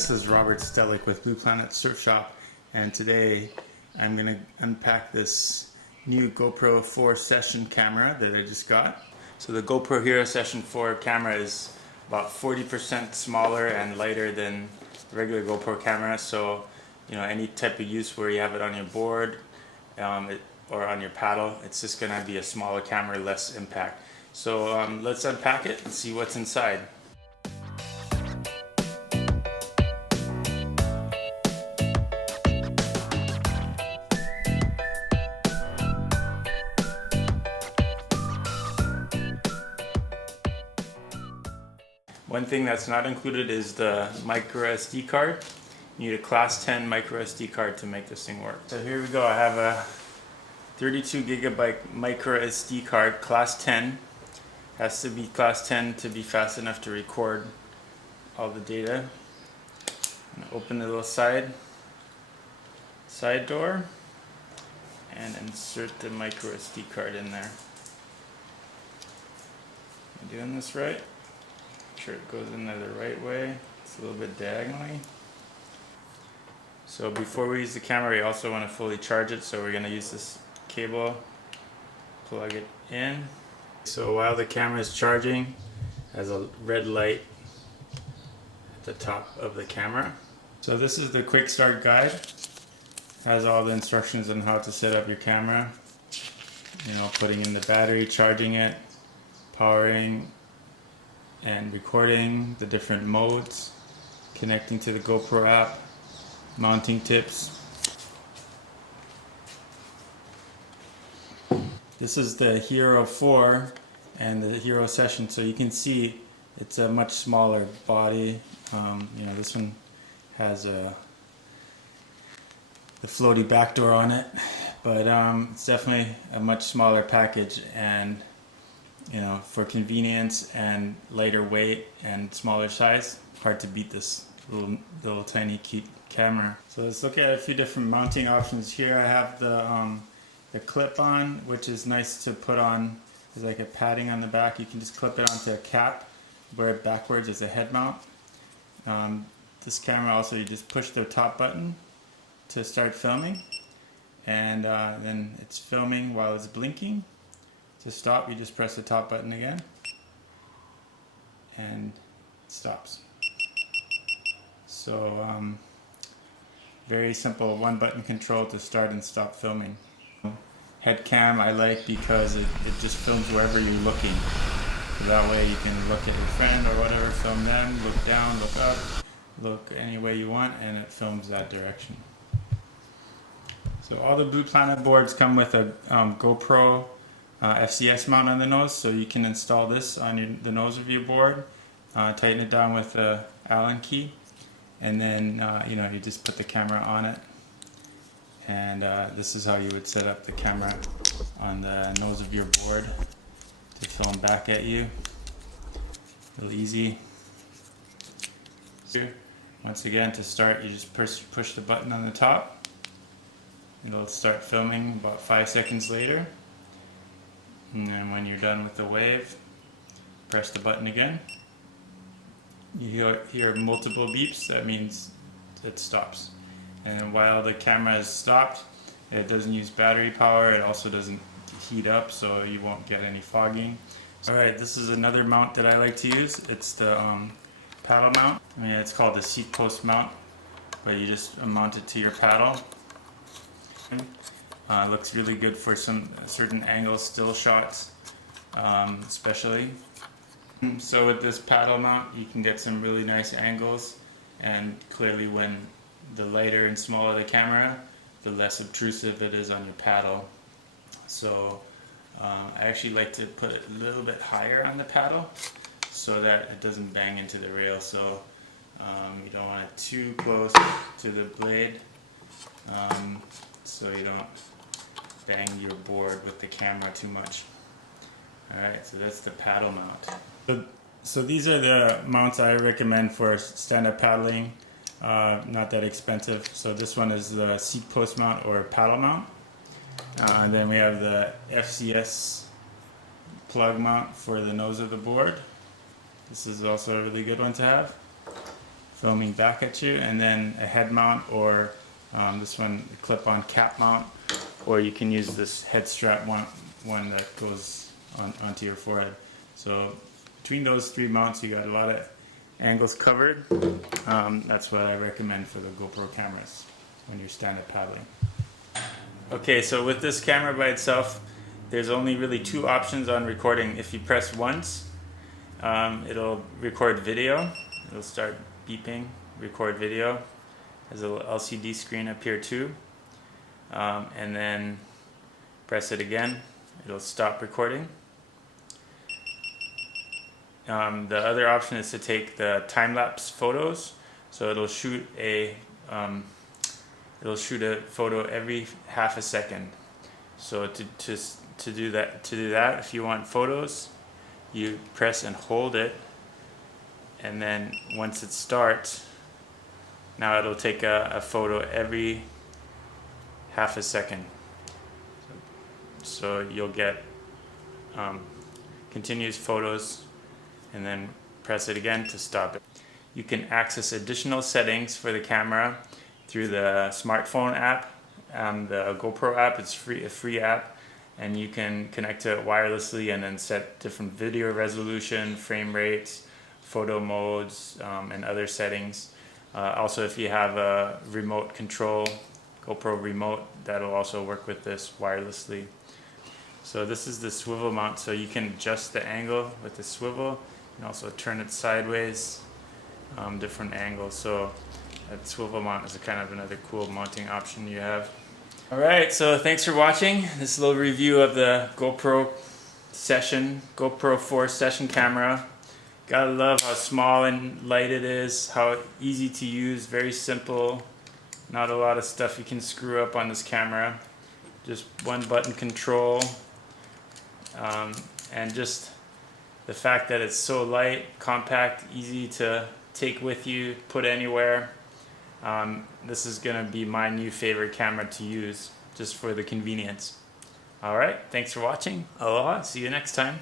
this is Robert Stellick with Blue Planet Surf Shop, and today I'm going to unpack this new GoPro 4 Session camera that I just got. So the GoPro Hero Session 4 camera is about 40% smaller and lighter than the regular GoPro camera, so any type of use where you have it on your board or on your paddle, it's just going to be a smaller camera, less impact. So let's unpack it and see what's inside. One thing that's not included is the micro SD card. You need a class 10 micro SD card to make this thing work. So here we go. I have a 32 gigabyte micro SD card, class 10. Has to be class 10 to be fast enough to record all the data. I'm gonna open the little side door and insert the micro SD card in there. Am I doing this right? Make sure it goes in there the right way. It's a little bit diagonally. So before we use the camera, we also want to fully charge it, so we're going to use this cable, plug it in. So while the camera is charging, it has a red light at the top of the camera. So this is the quick start guide. Has all the instructions on how to set up your camera. Putting in the battery, charging it, powering, and recording, the different modes, connecting to the GoPro app, mounting tips. This is the Hero 4 and the Hero Session, so you can see it's a much smaller body. This one has the floaty back door on it, but it's definitely a much smaller package, and for convenience and lighter weight and smaller size, hard to beat this little tiny cute camera. So let's look at a few different mounting options here. I have the clip-on, which is nice to put on. There's like a padding on the back. You can just clip it onto a cap, wear it backwards as a head mount. This camera also, you just push the top button to start filming, and then it's filming while it's blinking. To stop, you just press the top button again, and it stops. So very simple one button control to start and stop filming. Head cam I like because it just films wherever you're looking. So that way you can look at your friend or whatever, film them, look down, look up, look any way you want, and it films that direction. So all the Blue Planet boards come with a GoPro FCS mount on the nose, so you can install this on the nose of your board, tighten it down with the Allen key, and then you just put the camera on it, and this is how you would set up the camera on the nose of your board to film back at you. Real easy. Once again, to start, you just push the button on the top. It'll start filming about 5 seconds later. And then when you're done with the wave, press the button again. You hear multiple beeps, that means it stops. And while the camera is stopped, it doesn't use battery power, it also doesn't heat up, so you won't get any fogging. Alright, this is another mount that I like to use. It's the paddle mount. It's called the seat post mount, but you just mount it to your paddle. Looks really good for some certain angle still shots, especially. So with this paddle mount, you can get some really nice angles, and clearly when the lighter and smaller the camera, the less obtrusive it is on your paddle. So I actually like to put it a little bit higher on the paddle so that it doesn't bang into the rail. So you don't want it too close to the blade, so you don't bang your board with the camera too much. Alright, so that's the paddle mount. So these are the mounts I recommend for stand-up paddling, not that expensive. So this one is the seat post mount or paddle mount. And then we have the FCS plug mount for the nose of the board. This is also a really good one to have. filming back at you, and then a head mount, or this one, a clip-on cap mount, or you can use this head strap one that goes onto your forehead. So between those three mounts, you got a lot of angles covered. That's what I recommend for the GoPro cameras when you're stand-up paddling. Okay, so with this camera by itself, there's only really two options on recording. If you press once, it'll record video. It'll start beeping, record video. There's a little LCD screen up here too. And then press it again, it'll stop recording. The other option is to take the time-lapse photos. So it'll shoot a photo every half a second. So to do that, if you want photos, you press and hold it, and then once it starts, now it'll take a photo every half a second. So you'll get continuous photos, and then press it again to stop it. You can access additional settings for the camera through the smartphone app, the GoPro app. It's a free app, and you can connect to it wirelessly and then set different video resolution, frame rates, photo modes, and other settings. Also, if you have a remote control, GoPro remote, that'll also work with this wirelessly. So this is the swivel mount, so you can adjust the angle with the swivel and also turn it sideways, different angles. So that swivel mount is kind of another cool mounting option you have. Alright, so thanks for watching this little review of the GoPro Session, GoPro4 Session camera. Gotta love how small and light it is, how easy to use, very simple. Not a lot of stuff you can screw up on this camera. Just one button control, and just the fact that it's so light, compact, easy to take with you, put anywhere. This is gonna be my new favorite camera to use, just for the convenience. Alright, thanks for watching. Aloha, see you next time.